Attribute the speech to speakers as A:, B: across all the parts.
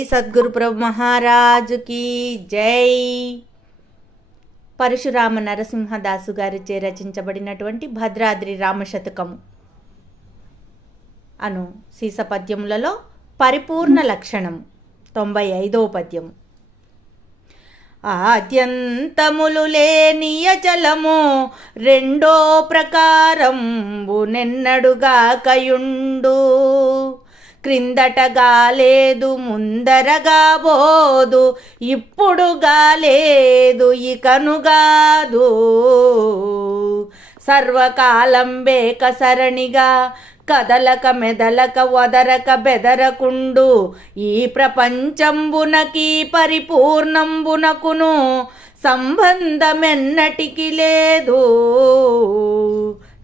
A: శ్రీ సద్గురు ప్రభు మహారాజుకి జై. పరశురామ నరసింహదాసు గారిచే రచించబడినటువంటి భద్రాద్రి రామశతకము. అను సీస పద్యములలో పరిపూర్ణ లక్షణం తొంభై ఐదవ పద్యము. ఆద్యంతములు లేని అచలము రెండో ప్రకారంబు నెన్నడుగాకయుండు. క్రిందటగా లేదు ముందరగా బోదు ఇప్పుడుగా లేదు ఇకనుగాదు సర్వకాలం బేక సరణిగా కదలక మెదలక వదరక బెదరకుండు ఈ ప్రపంచంబునకి పరిపూర్ణంబునకును సంబంధమెన్నటికి లేదు.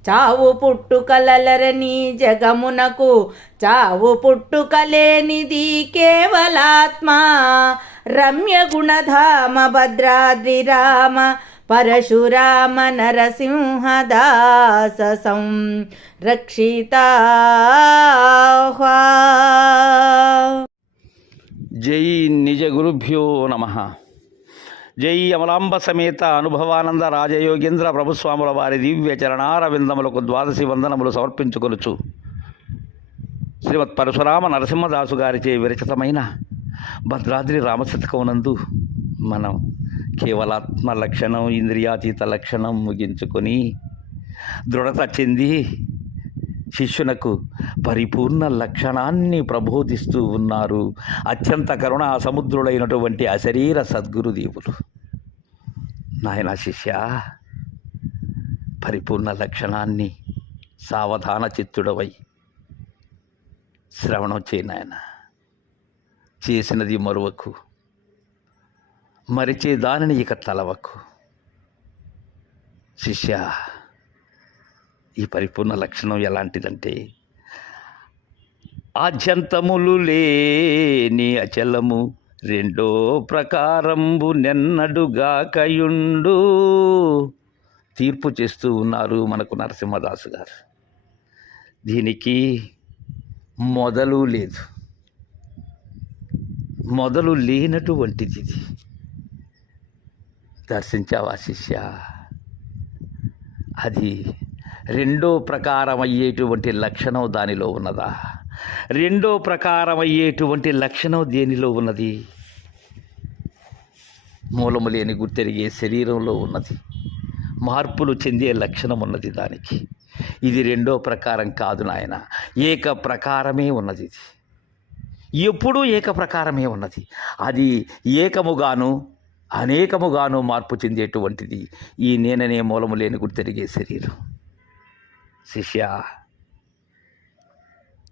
A: చావు పుట్టుకలలరని జగమునకు చావు పుట్టుకలేనిది కేవలాత్మ. రమ్య గుణధామ భద్రాద్రి రామ పరశురామ నరసింహదాస సంరక్షిత
B: జై నిజ గురుభ్యో నమ. జై అమలాంబ సమేత అనుభవానంద రాజయోగేంద్ర ప్రభుస్వాముల వారి దివ్య చరణారవిందములకు ద్వాదశి వందనములు సమర్పించుకొనుచు. శ్రీమత్ పరశురామ నరసింహదాసు గారిచే విరచితమైన భద్రాద్రి రామశతకమునందు మనం కేవలాత్మ లక్షణం ఇంద్రియాతీత లక్షణం ముగించుకొని దృఢత చెంది శిష్యునకు పరిపూర్ణ లక్షణాన్ని ప్రబోధిస్తూ ఉన్నారు. అత్యంత కరుణా సముద్రుడైనటువంటి అశరీర సద్గురుదేవులు. నాయన శిష్య పరిపూర్ణ లక్షణాన్ని సావధాన చిత్తుడవై శ్రవణం చేయి నాయన. చేసినది మరువకు మరిచే దానిని ఇక తలవకు. శిష్య ఈ పరిపూర్ణ లక్షణం ఎలాంటిదంటే ఆద్యంతములు లేని అచలము రెండో ప్రకారంబు నెన్నడుగాకయుండు తీర్పు చేస్తూ ఉన్నారు మనకు నరసింహదాసు గారు. దీనికి మొదలు లేదు. మొదలు లేనటువంటిది ఇది. దర్శించావా శిష్య? అది రెండో ప్రకారం అయ్యేటువంటి లక్షణం దానిలో ఉన్నదా? రెండో ప్రకారం అయ్యేటువంటి లక్షణం దేనిలో ఉన్నది? మూలము లేని గుర్తెరిగే శరీరంలో ఉన్నది. మార్పులు చెందే లక్షణం ఉన్నది దానికి. ఇది రెండో ప్రకారం కాదు నాయన. ఏక ప్రకారమే ఉన్నది ఇది. ఎప్పుడూ ఏక ప్రకారమే ఉన్నది. అది ఏకముగాను అనేకముగాను మార్పు చెందేటువంటిది ఈ నేననే మూలము లేని గుర్తెరిగే శరీరం. శిష్య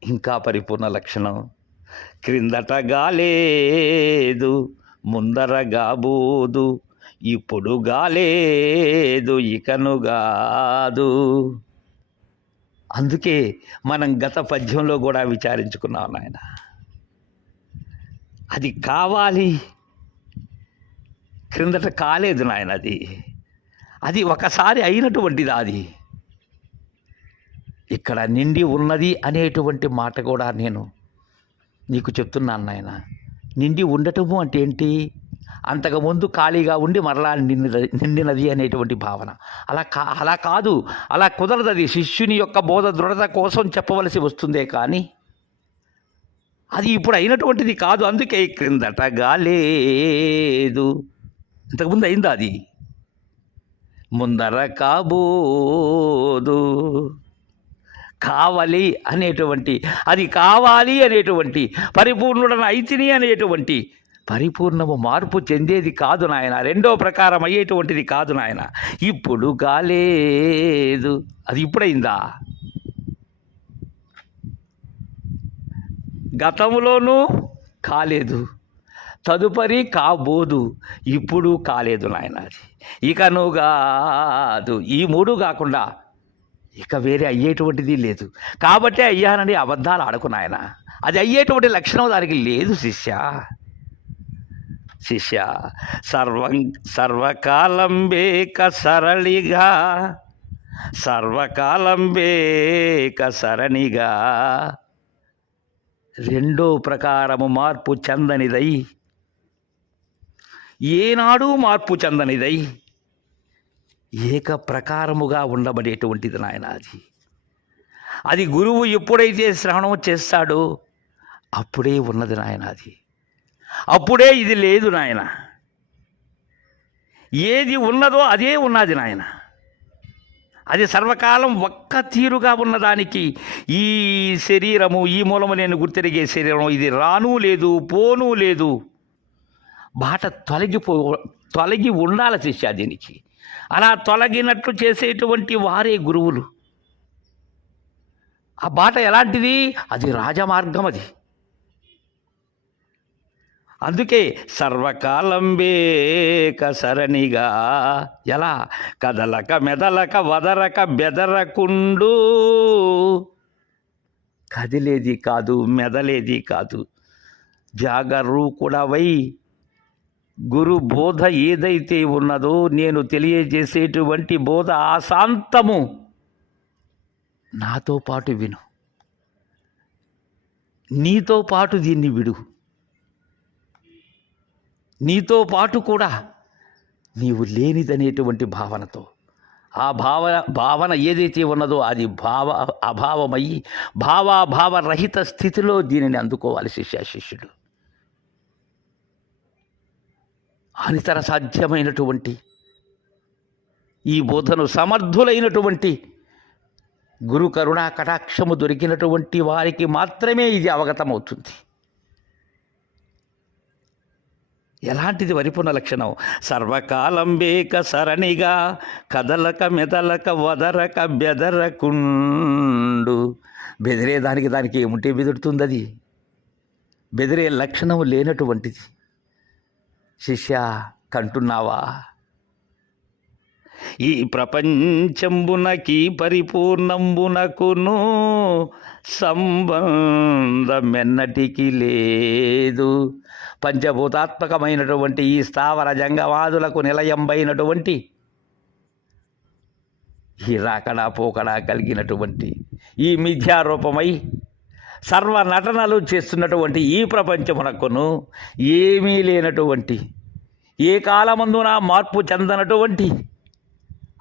B: ఇంకా పరిపూర్ణ లక్షణం. క్రిందటగా లేదు ముందరగా బోదు ఇప్పుడు గాలేదు ఇకను గాదు. అందుకే మనం గత పద్యంలో కూడా విచారించుకున్నాం నాయన. అది కావాలి. క్రిందట కాలేదు నాయన అది. అది ఒకసారి అయినటువంటిది అది. ఇక్కడ నిండి ఉన్నది అనేటువంటి మాట కూడా నేను నీకు చెప్తున్నాను నాయన. నిండి ఉండటము అంటే ఏంటి? అంతకుముందు ఖాళీగా ఉండి మరలా నిండినది నిండినది అనేటువంటి భావన. అలా కా అలా కాదు. అలా కుదరదు అది శిష్యుని యొక్క బోధ దృఢత కోసం చెప్పవలసి వస్తుందే కానీ అది ఇప్పుడు అయినటువంటిది కాదు. అందుకే క్రిందటగా లేదు ఇంతకుముందు అయిందా అది? ముందర కాబోదు. కావాలి అనేటువంటి అది కావాలి అనేటువంటి పరిపూర్ణుడన అయితిని అనేటువంటి పరిపూర్ణము మార్పు చెందేది కాదు నాయన. రెండో ప్రకారం అయ్యేటువంటిది కాదు నాయన. ఇప్పుడు కాలేదు. అది ఇప్పుడైందా? గతంలోనూ కాలేదు. తదుపరి కాబోదు. ఇప్పుడు కాలేదు నాయన అది. ఇకను కాదు. ఈ మూడు కాకుండా ఇక వేరే అయ్యేటువంటిది లేదు. కాబట్టి అయ్యానని అబద్ధాలు ఆడుకున్నాయన అది అయ్యేటువంటి లక్షణం దానికి లేదు శిష్య. శిష్య సర్వం సర్వకాలం వేక సరళిగా సర్వకాలం వేక సరణిగా రెండో ప్రకారము మార్పు చెందనిదై. ఏనాడు మార్పు చెందనిదై. ఏక ప్రకారముగా ఉండబడేటువంటిది నాయన అది అది గురువు ఎప్పుడైతే శ్రవణం చేస్తాడో అప్పుడే ఉన్నది నాయన అది అప్పుడే ఇది లేదు నాయన. ఏది ఉన్నదో అదే ఉన్నది నాయన. అది సర్వకాలం ఒక్క తీరుగా ఉన్నదానికి ఈ శరీరము ఈ మూలము నేను గుర్తిరిగే శరీరం ఇది రాను లేదు పోను లేదు. బాట తొలగిపో తొలగి ఉండాలి శిష్య దీనికి. అలా తొలగినట్లు చేసేటువంటి వారే గురువులు. ఆ బాట ఎలాంటిది? అది రాజమార్గం అది. అందుకే సర్వకాలంబేక సరణిగా ఎలా? కదలక మెదలక వదరక బెదరకుండు. కదిలేది కాదు మెదలేది కాదు. జాగరూకుడవై గురు బోధ ఏదైతే ఉన్నదో నేను తెలియజేసేటువంటి బోధ ఆశాంతము. నాతో పాటు విను. నీతో పాటు దీన్ని విడు. నీతో పాటు కూడా నీవు లేనిదనేటువంటి భావనతో. ఆ భావ భావన ఏదైతే ఉన్నదో అది భావ అభావమయ్యి భావాభావరహిత స్థితిలో దీనిని అందుకోవాలి శిష్య అనితర సాధ్యమైనటువంటి ఈ బోధను సమర్థులైనటువంటి గురు కరుణా కటాక్షము దొరికినటువంటి వారికి మాత్రమే ఇది అవగతమవుతుంది. ఎలాంటిది పరిపూర్ణ లక్షణం? సర్వకాలం బేక సరణిగా కదలక మెదలక వదరక బెదరకుండు. బెదిరే దానికి దానికి ఏముంటే బెదురుతుంది అది బెదిరే లక్షణం లేనటువంటిది. శిష్య కంటున్నావా? ఈ ప్రపంచంబునకి పరిపూర్ణంబునకును సంబంధమెన్నటికి లేదు. పంచభూతాత్మకమైనటువంటి ఈ స్థావర జంగమాదులకు నిలయంబైనటువంటి ఈ రాకడా పోకడా కలిగినటువంటి ఈ మిథ్యారూపమై సర్వ నటనలు చేస్తున్నటువంటి ఈ ప్రపంచమునకును ఏమీ లేనటువంటి ఏ కాలమందున మార్పు చెందనటువంటి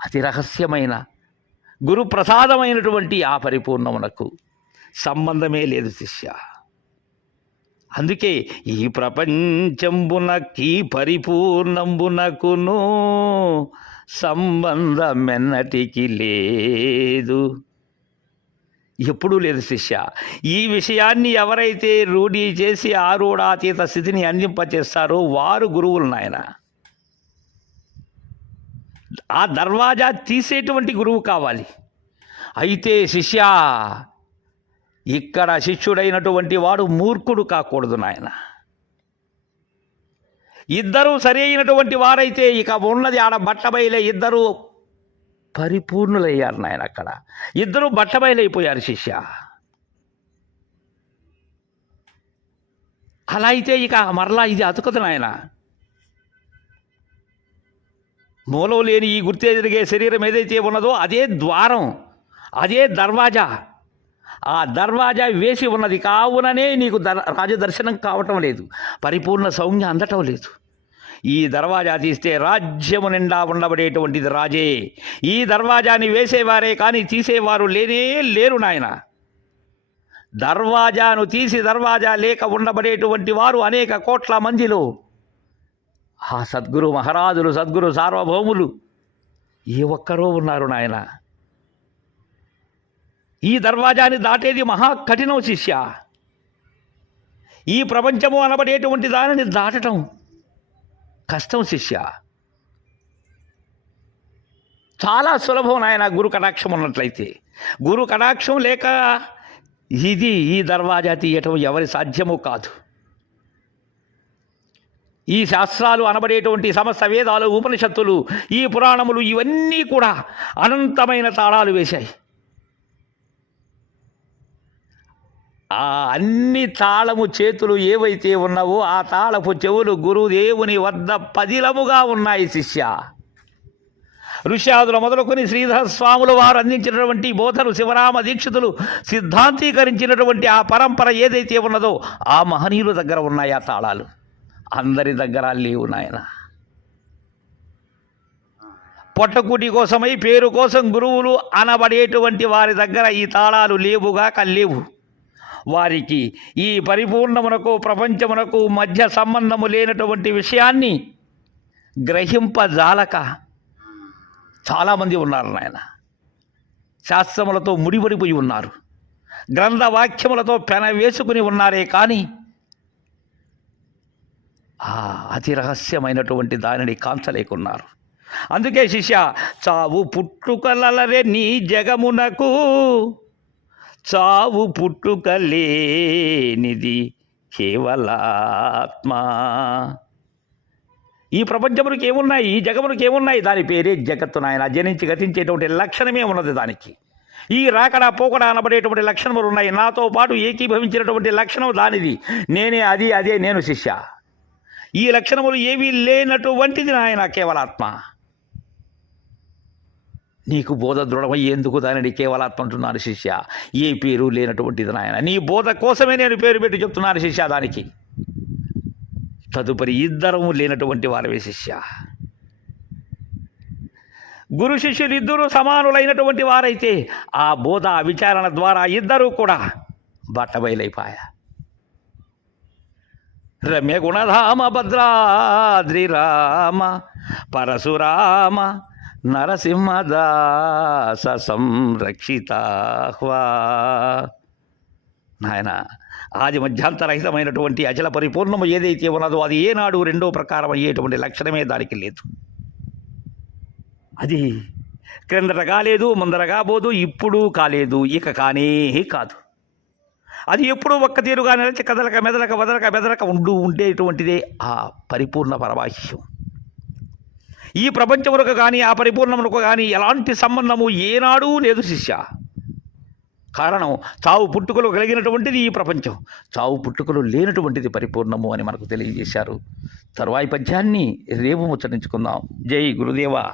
B: అతి రహస్యమైన గురు ప్రసాదమైనటువంటి ఆ పరిపూర్ణమునకు సంబంధమే లేదు శిష్య. అందుకే ఈ ప్రపంచంబునకి పరిపూర్ణంబునకును సంబంధమెన్నటికి లేదు. ఎప్పుడూ లేదు శిష్య. ఈ విషయాన్ని ఎవరైతే రూఢి చేసి ఆరూఢాతీత స్థితిని అందింపచేస్తారో వారు గురువులు నాయన. ఆ దర్వాజా తీసేటువంటి గురువు కావాలి. అయితే శిష్య ఇక్కడ శిష్యుడైనటువంటి వాడు మూర్ఖుడు కాకూడదు నాయన. ఇద్దరూ సరి అయినటువంటి వారైతే ఇక ఉన్నది ఆడ బట్టబయలే ఇద్దరు పరిపూర్ణులయ్యారు నాయన అక్కడ. ఇద్దరు బట్టబయలైపోయారు శిష్య. అలా అయితే ఇక మరలా ఇది అతుకదు నాయన. మూలం లేని ఈ గుర్తెదిరిగే శరీరం ఏదైతే ఉన్నదో అదే ద్వారం అదే దర్వాజా. ఆ దర్వాజా వేసి ఉన్నది. కావుననే నీకు దర్ రాజదర్శనం కావటం లేదు. పరిపూర్ణ సౌజ్ఞ అందటం లేదు. ఈ దర్వాజా తీస్తే రాజ్యము నిండా ఉండబడేటువంటిది రాజే. ఈ దర్వాజాని వేసేవారే కానీ తీసేవారు లేనే లేరు నాయన. దర్వాజాను తీసి దర్వాజా లేక ఉండబడేటువంటి వారు అనేక కోట్ల మందిలో. ఆ సద్గురు మహారాజులు సద్గురు సార్వభౌములు ఏ ఒక్కరో ఉన్నారు నాయన. ఈ దర్వాజాని దాటేది మహా కఠినం శిష్య. ఈ ప్రపంచము అనబడేటువంటి దానిని దాటటం కష్టం శిష్య. చాలా సులభం నాయన గురు కటాక్షం ఉన్నట్లయితే. గురు కటాక్షం లేక ఇది ఈ దర్వాజా తీయటం ఎవరి సాధ్యము కాదు. ఈ శాస్త్రాలు అనబడేటువంటి సమస్త వేదాలు ఉపనిషత్తులు ఈ పురాణములు ఇవన్నీ కూడా అనంతమైన తాళాలు వేశాయి. ఆ అన్ని తాళము చేతులు ఏవైతే ఉన్నావో ఆ తాళపు చెవులు గురుదేవుని వద్ద పదిలముగా ఉన్నాయి శిష్య. ఋష్యాదులు మొదలుకొని శ్రీధర స్వాముల వారు అందించినటువంటి బోధలు శివరామ దీక్షితులు సిద్ధాంతీకరించినటువంటి ఆ పరంపర ఏదైతే ఉన్నదో ఆ మహనీయుల దగ్గర ఉన్నాయి ఆ తాళాలు. అందరి దగ్గర లేవు నాయన. పొట్టకూటి కోసమై పేరు కోసం గురువులు అనబడేటువంటి వారి దగ్గర ఈ తాళాలు లేవుగా కల్లేవు వారికి ఈ పరిపూర్ణమునకు ప్రపంచమునకు మధ్య సంబంధము లేనటువంటి విషయాన్ని గ్రహింపజాలక చాలామంది ఉన్నారు నాయన. శాస్త్రములతో ముడిపడిపోయి ఉన్నారు. గ్రంథ వాక్యములతో పెన వేసుకుని ఉన్నారే కానీ ఆ అతి రహస్యమైనటువంటి దానిని కాంచలేకున్నారు. అందుకే శిష్య చావు పుట్టుకలలరే నీ జగమునకు చావు పుట్టుకలేనిది కేవలాత్మ. ఈ ప్రపంచమునికి ఏమున్నాయి? ఈ జగమునికి ఏమున్నాయి? దాని పేరే జగత్తు నాయన. జనించి గతించేటువంటి లక్షణమే ఉన్నది దానికి. ఈ రాకడా పోకడా అనబడేటువంటి లక్షణములు ఉన్నాయి. నాతో పాటు ఏకీభవించినటువంటి లక్షణం దానిది. నేనే అది అదే నేను శిష్య. ఈ లక్షణములు ఏవీ లేనటువంటిది నాయన కేవలాత్మ. నీకు బోధ దృఢమయ్యేందుకు దానిని కేవలాత్మంటున్నాను శిష్య? ఏ పేరు లేనటువంటిది నాయన. నీ బోధ కోసమే నేను పేరు పెట్టి చెప్తున్నాను శిష్య దానికి. తదుపరి ఇద్దరము లేనటువంటి వారమే శిష్య. గురు శిష్యులు ఇద్దరు సమానులైనటువంటి వారైతే ఆ బోధ విచారణ ద్వారా ఇద్దరూ కూడా బట్టబయలైపాయ రమ్య గుణధామ భద్రాద్రి రామ పరశురామ నరసింహదాస సంరక్షితాహ్వా. నాయన ఆది మధ్యాంతరహితమైనటువంటి అచల పరిపూర్ణము ఏదైతే ఉన్నదో అది ఏనాడు రెండో ప్రకారం అయ్యేటువంటి లక్షణమే దానికి లేదు. అది క్రిందట కాలేదు ముందర కాబోదు ఇప్పుడు కాలేదు ఇక కానే కాదు. అది ఎప్పుడూ ఒక్క తీరుగా నిలిచి కదలక మెదలక వదలక మెదలక ఉండు ఉండేటువంటిదే ఆ పరిపూర్ణ పరవాహ్యం ఈ ప్రపంచమునకు కానీ ఆ పరిపూర్ణమునకు కానీ ఎలాంటి సంబంధము ఏనాడూ లేదు శిష్య. కారణం చావు పుట్టుకలు కలిగినటువంటిది ఈ ప్రపంచం. చావు పుట్టుకలు లేనటువంటిది పరిపూర్ణము అని మనకు తెలియజేశారు. తరువాయి పద్యాన్ని రేపు ముచ్చరించుకుందాం జై గురుదేవా.